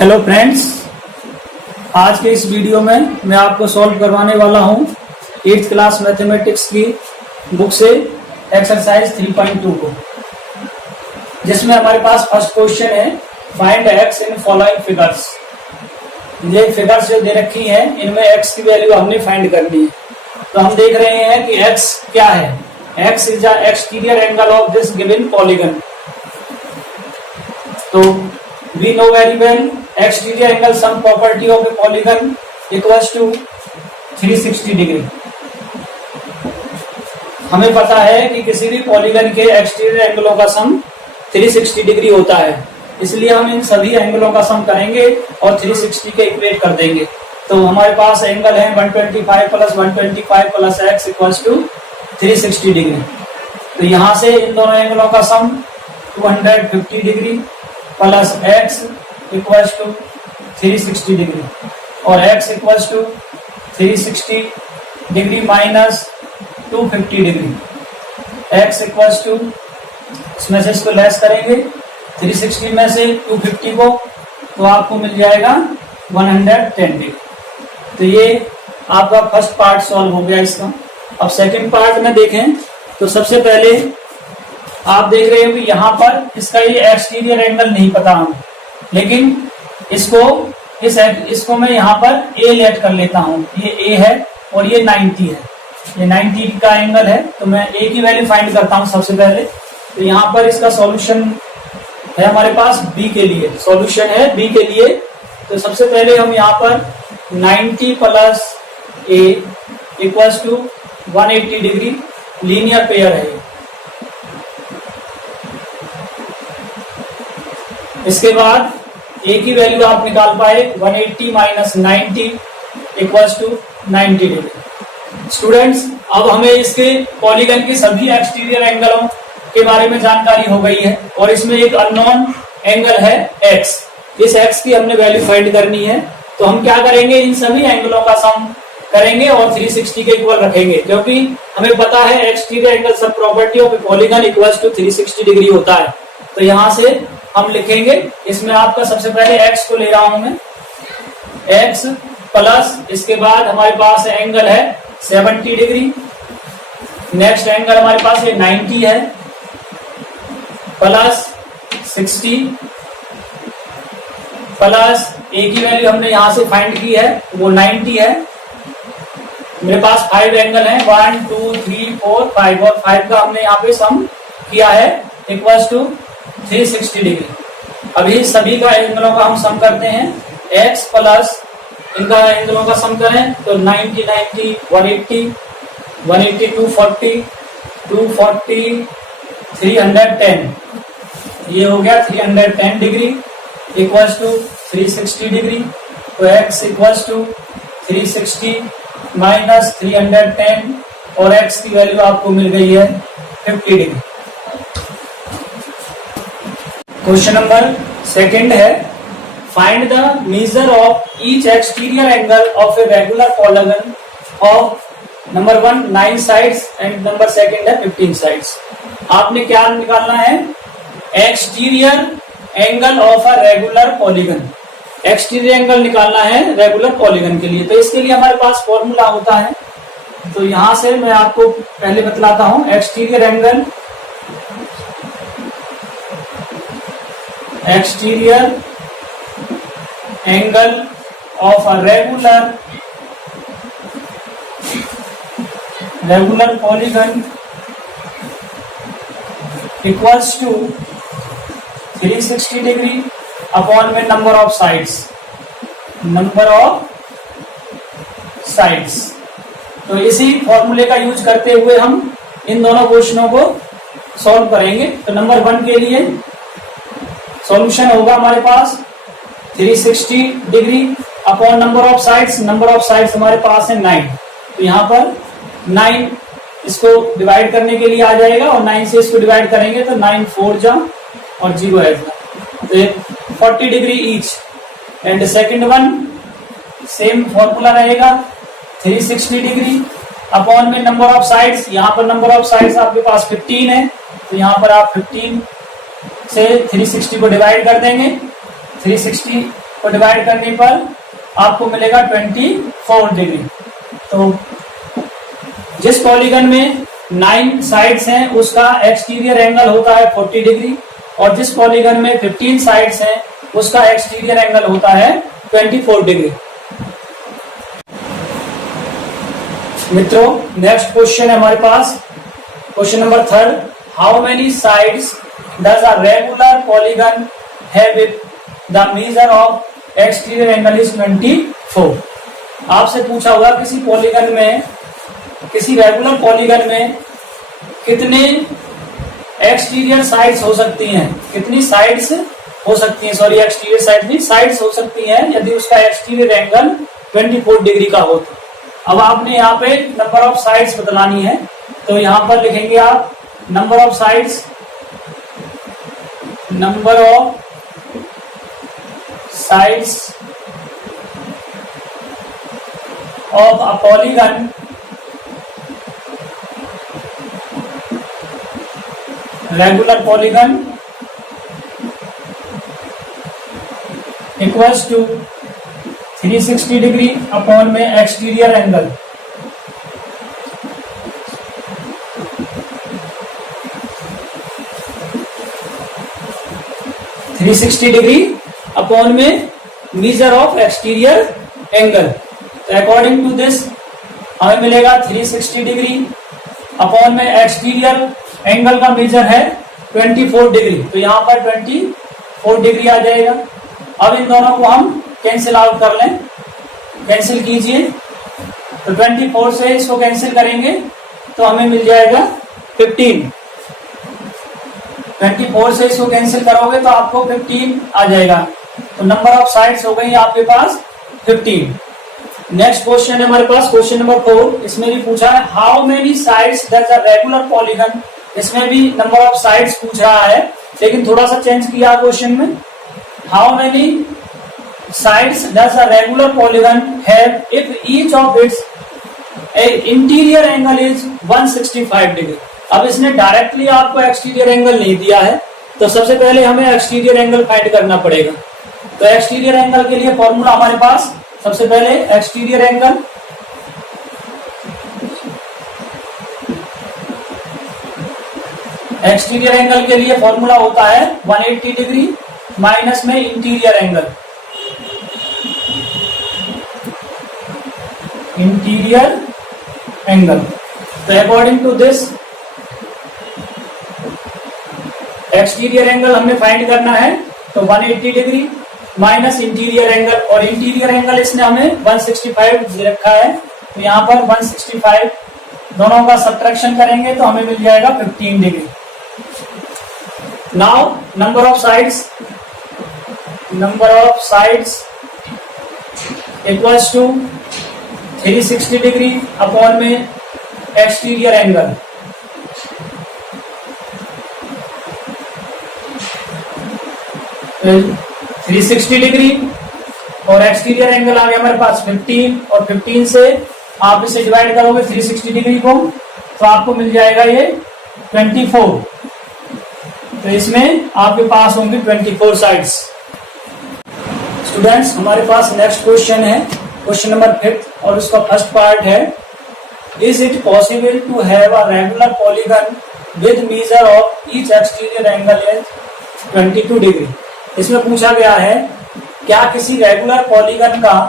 Hello friends, आज के इस वीडियो में मैं आपको सॉल्व करवाने वाला हूं 8th क्लास मैथमेटिक्स की बुक से एक्सरसाइज 3.2 को, जिसमें हमारे पास फर्स्ट क्वेश्चन है find x in following figures. ये फिगर्स जो दे रखी हैं इनमें एक्स की वैल्यू हमने फाइंड करनी है। तो हम देख रहे हैं कि एक्स क्या है। X is the exterior angle of this given polygon. तो we know very well exterior angle sum property of a polygon equals to 360 degree. हमें पता है कि किसी भी पॉलीगन के एक्सटीरियर एंगलों का सम 360 डिग्री होता है, इसलिए हम इन सभी एंगलों का सम करेंगे और 360 के इक्वेट कर देंगे। तो हमारे पास एंगल है 125 plus 125 plus X equals to 360 degree. तो यहाँ से इन दोनों एंगलों का sum 250 degree plus X equals to 360 degree और X equals to 360 degree minus 250 degree. X equals to, इसमें से इसको लेस करेंगे 360 में से 250 को, तो आपको मिल जाएगा 110 डिग्री। तो ये आपका फर्स्ट पार्ट सॉल्व हो गया इसका। अब सेकंड पार्ट में देखें तो सबसे पहले आप देख रहे हो कि यहाँ पर इसका ये एक्सटीरियर एंगल नहीं पता हमें, लेकिन इसको मैं यहाँ पर ए लेट कर लेता हूँ। ये ए है और ये 90 है, ये 90 का एंगल है। तो मैं ए की वैल्यू फाइंड करता हूँ सबसे पहले। तो यहाँ पर इसका सॉल्यूशन है हमारे पास बी के लिए, सॉल्यूशन है बी के लिए। तो सबसे पहले हम यहाँ पर 90 plus A equals to 180 degree linear pair है। इसके बाद ए की वैल्यू आप निकाल पाए 180 minus 90 equals to 90 degree. Students, अब हमें इसके पॉलीगन के सभी एक्सटीरियर एंगलों के बारे में जानकारी हो गई है और इसमें एक अननोन एंगल है एक्स। इस एक्स की हमने वैल्यू फाइंड करनी है। तो हम क्या करेंगे, इन सभी एंगलों का सम करेंगे और 360 के इक्वल रखेंगे, क्योंकि हमें पता है exterior angle sum property of polygon equals to 360 degree होता है। तो यहां से हम लिखेंगे, इसमें आपका सबसे पहले x को ले रहा हूं मैं, x प्लस इसके बाद हमारे पास एंगल है 70 डिग्री। नेक्स्ट एंगल हमारे पास ये 90 है प्लस 60 प्लस a की वैल्यू हमने यहां से फाइंड की है, वो 90 है। मेरे पास 5 एंगल है, 1 2 3 4 5 और 5 का हमने यहाँ पे सम किया है इक्वल्स टू 360 डिग्री। अभी सभी का एंगलों का हम सम करते हैं। x प्लस इनका एंगलों का सम करें तो 90 90 180 180 240 240 310, ये हो गया 310 डिग्री इक्वल्स टू 360 डिग्री। तो x इक्वल्स टू 360 माइनस 310 और x की वैल्यू आपको मिल गई है 50 डिग्री। क्वेश्चन नंबर सेकंड है find the measure of each exterior angle of a regular polygon of number 1 9 sides and number second है 15 sides. आपने क्या निकालना है, exterior angle of a regular polygon. Exterior angle निकालना है रेगुलर पॉलीगन के लिए। तो इसके लिए हमारे पास फॉर्मूला होता है, तो यहां से मैं आपको पहले बतलाता हूं। Exterior angle of a regular polygon equals to 360 degree upon में नंबर ऑफ साइड्स। तो इसी फॉर्मूले का यूज करते हुए हम इन दोनों क्वेश्चनों को सॉल्व करेंगे। तो नंबर 1 के लिए सॉल्यूशन होगा हमारे पास 360 degree upon number of sides. Number of sides हमारे पास है 9, तो यहाँ पर 9 इसको डिवाइड करने के लिए आ जाएगा और 9 से इसको डिवाइड करेंगे तो 9 4 जा और 0 आएगा, तो 40 degree each. And second one same formula रहेगा 360 डिग्री अपॉन में नंबर ऑफ साइड्स। यहाँ पर नंबर ऑफ साइड्स आपके पास 15 है, तो यहाँ पर आप 15 से 360 को डिवाइड कर देंगे। 360 को डिवाइड करने पर आपको मिलेगा 24 डिग्री। तो जिस पॉलीगन में 9 साइड्स हैं उसका एक्सटीरियर एंगल होता है 40 डिग्री, और जिस पॉलीगन में 15 साइड्स हैं उसका एक्सटीरियर एंगल होता है 24 डिग्री। मित्रों, नेक्स्ट क्वेश्चन है हमारे पास, question number 3, how many sides does a regular polygon have if the measure of exterior angle is 24। आपसे पूछा होगा किसी पॉलीगन में, किसी रेगुलर पॉलीगन में कितने एक्सटीरियर साइड्स हो सकती हैं, कितनी साइड्स हो सकती हैं, सॉरी एक्सटीरियर साइड नहीं, साइड्स हो सकती हैं यदि उसका एक्सटीरियर एंगल 24 डिग्री का हो। तो अब आपने यहाँ पे नंबर ऑफ साइड्स बदलानी है, तो यहाँ पर लिखेंगे आप number of sides, number of sides of a polygon regular polygon equals to 360 degree upon में exterior angle. Three 360 degree upon में मेजर ऑफ एक्सटीरियर एंगल। तो अकॉर्डिंग टू दिस हमें मिलेगा 360 डिग्री अपॉन में एक्सटीरियर एंगल का measure है 24 degree, तो यहाँ पर 24 डिग्री आ जाएगा। अब इन दोनों को हम कैंसिल आउट कर लें, कैंसिल कीजिए, तो 24 से इसको कैंसिल करेंगे तो हमें मिल जाएगा 15। 24 से इसको कैंसिल करोगे तो आपको 15 आ जाएगा। तो नंबर ऑफ साइड्स हो गई आपके पास 15। नेक्स्ट क्वेश्चन है हमारे पास, क्वेश्चन नंबर 4, इसमें भी पूछा है how many sides does a regular polygon. इसमें भी नंबर ऑफ साइड्स पूछ रहा है, लेकिन थोड़ा सा चेंज किया क्वेश्चन में। How many sides does a regular polygon have if each of its interior angle is 165 degree. अब इसने डायरेक्टली आपको एक्सटीरियर एंगल नहीं दिया है, तो सबसे पहले हमें एक्सटीरियर एंगल फाइंड करना पड़ेगा। तो एक्सटीरियर एंगल के लिए फॉर्मूला हमारे पास, सबसे पहले एक्सटीरियर एंगल, एक्सटीरियर एंगल के लिए फॉर्मूला होता है 180 डिग्री माइनस में इंटीरियर एंगल, इंटीरियर एंगल। तो according to this exterior angle हमने फाइंड करना है, तो 180 डिग्री माइनस इंटीरियर एंगल, और इंटीरियर एंगल इसने हमें 165 रखा है, तो यहाँ पर 165 दोनों का सब्ट्रैक्शन करेंगे तो हमें मिल जाएगा 15 degree. Now number of sides equals to 360 degree upon में एक्सटीरियर एंगल। तो 360 डिग्री और एक्सटीरियर एंगल आ गया हमारे पास 15, और 15 से आप इसे डिवाइड करोगे 360 डिग्री को, तो आपको मिल जाएगा ये 24। तो इसमें आपके पास होंगे 24 साइड्स। स्टूडेंट्स, हमारे पास नेक्स्ट क्वेश्चन है, क्वेश्चन नंबर 5, और उसका फर्स्ट पार्ट है, is it possible to have a regular polygon with measure of each exterior angle is 22 degree. इसमें पूछा गया है क्या किसी रेगुलर पॉलीगन का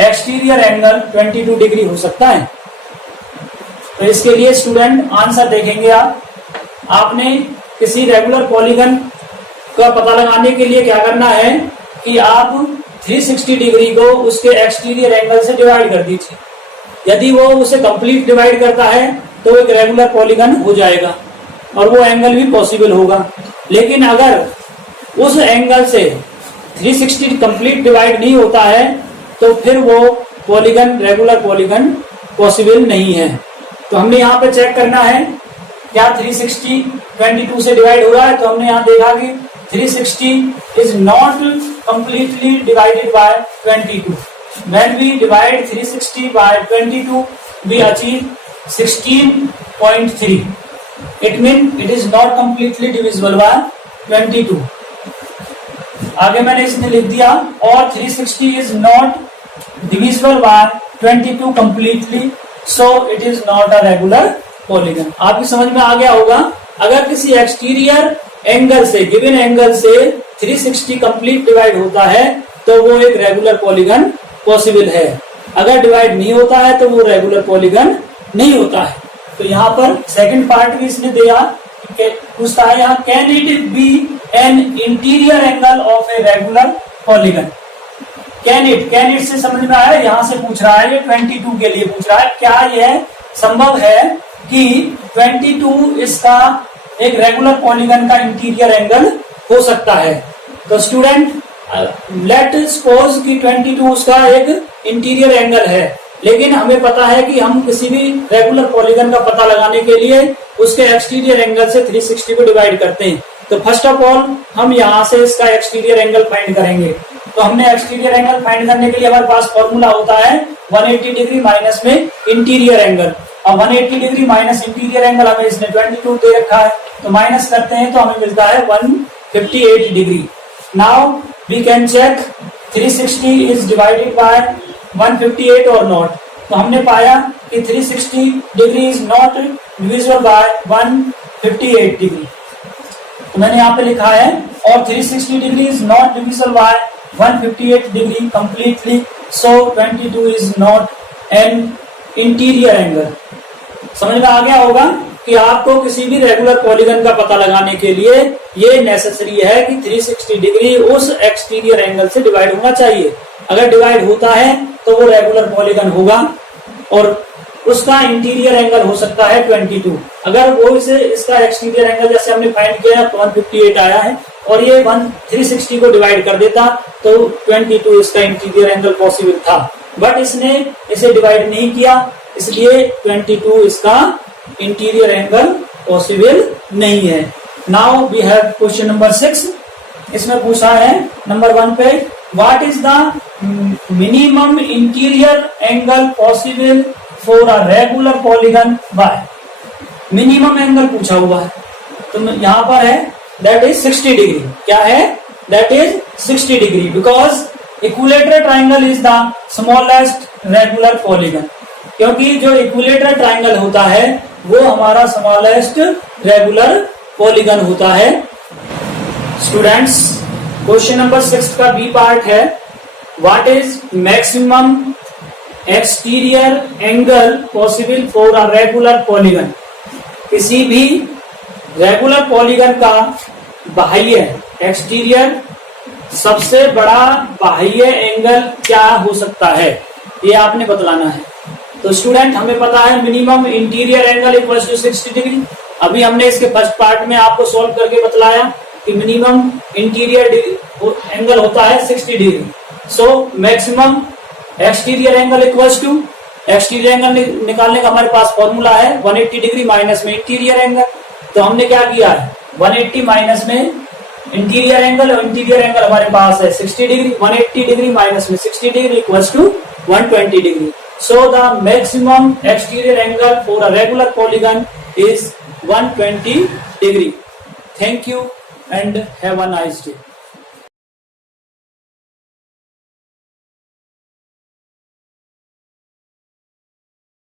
एक्सटीरियर एंगल 22 डिग्री हो सकता है। तो इसके लिए स्टूडेंट आंसर देखेंगे आपने किसी रेगुलर पॉलीगन का पता लगाने के लिए क्या करना है कि आप 360 डिग्री को उसके एक्सटीरियर एंगल से डिवाइड कर दीजिए। यदि वो उसे कंप्लीट डिवाइड करता है तो एक रेगुलर पॉलीगन हो जाएगा और वो एंगल भी पॉसिबल होगा। लेकिन अगर उस एंगल से 360 कंप्लीट डिवाइड नहीं होता है तो फिर वो पॉलीगन रेगुलर पॉलीगन पॉसिबल नहीं है। तो हमने यहाँ पे चेक करना है क्या 360 22 से डिवाइड हो रहा है। तो हमने यहाँ देखा कि 360 is not completely divided by 22। When we divide 360 by 22 we achieve 16.3। It mean it is not completely divisible by 22। आगे मैंने इसमें लिख दिया और 360 is not divisible by 22 completely, so it is not a regular polygon. आपकी समझ में आ गया होगा, अगर किसी एक्सटीरियर एंगल से, गिवन एंगल से 360 कंप्लीट डिवाइड होता है तो वो एक रेगुलर पॉलीगन पॉसिबल है। अगर डिवाइड नहीं होता है तो वो रेगुलर पॉलीगन नहीं होता है। तो यहाँ पर सेकंड पार्ट भी इसने दिया, पूछता है यहाँ, can it be an interior angle of a regular polygon. Can it से समझ में आया, यहाँ से पूछ रहा है, ये 22 के लिए पूछ रहा है, क्या यह संभव है कि 22 इसका एक रेगुलर पॉलीगन का इंटीरियर एंगल हो सकता है। तो स्टूडेंट लेट सपोज कि 22 उसका एक इंटीरियर एंगल है, लेकिन हमें पता है कि हम किसी भी रेगुलर पॉलीगन का पता लगाने के लिए उसके एक्सटीरियर एंगल से 360 को डिवाइड करते हैं। तो फर्स्ट ऑफ ऑल हम यहाँ से इसका एक्सटीरियर एंगल फाइंड करेंगे। तो हमने एक्सटीरियर एंगल फाइंड करने के लिए हमारे पास फॉर्मूला होता है 180 डिग्री माइनस में इंटीरियर एंगल। अब 180 डिग्री माइनस इंटीरियर एंगल हमें इसने 22 दे रखा है, तो माइनस करते हैं तो हमें मिलता है 158 degree. Now we can check 360 is divided by 158 और नॉट। तो हमने पाया कि 360 degree is not divisible by 158 degree, तो मैंने यहाँ पे लिखा है, और 360 degree is not divisible by 158 degree completely, so 22 is not an interior angle. समझ में आ गया होगा कि आपको किसी भी रेगुलर पॉलीगन का पता लगाने के लिए ये नेसेसरी है कि 360 डिग्री उस एक्सटीरियर एंगल से डिवाइड होना चाहिए। अगर डिवाइड होता है तो वो रेगुलर पॉलीगन होगा और उसका इंटीरियर एंगल हो सकता है 22। अगर वो इसे इसका एक्सटीरियर एंगल जैसे हमने फाइंड किया तो 158 आया है और ये 360 को डिवाइड कर देता तो 22 इसका इंटीरियर एंगल पॉसिबल था, बट इसने इसे डिवाइड नहीं किया, इसलिए 22 इसका इंटीरियर एंगल पॉसिबल नहीं है। Now we have question number 6। इसमें पूछा है नंबर 1 पे, what is the minimum interior angle possible for a regular polygon by. Minimum angle पूछा हुआ है, तो यहाँ पर है दैट इज 60 डिग्री। क्या है? That is 60 degree, because equilateral triangle is the smallest regular polygon. क्योंकि जो इक्विलेटरल ट्राइंगल होता है वो हमारा स्मॉलेस्ट रेगुलर पॉलीगन होता है। स्टूडेंट्स, क्वेश्चन नंबर 6 का बी पार्ट है, what is maximum exterior angle possible for a regular polygon. किसी भी रेगुलर पॉलीगन का बाह्य एक्सटीरियर सबसे बड़ा बाह्य एंगल क्या हो सकता है, ये आपने बतलाना है। तो स्टूडेंट, हमें पता है minimum interior angle equal to 60 degree. अभी हमने इसके फर्स्ट पार्ट में आपको सॉल्व करके बतलाया कि मिनिमम इंटीरियर एंगल होता है 60 degree. So maximum exterior angle equal to, exterior angle निकालने का हमारे पास फॉर्मूला है 180 डिग्री माइनस में इंटीरियर एंगल। तो हमने क्या किया है, 180 माइनस में इंटीरियर एंगल, और इंटीरियर एंगल हमारे पास है 60 डिग्री। 180 डिग्री माइनस में 60 degree equal to 120 degree. So the maximum exterior angle for a regular polygon is 120 degree. Thank you and have a nice day.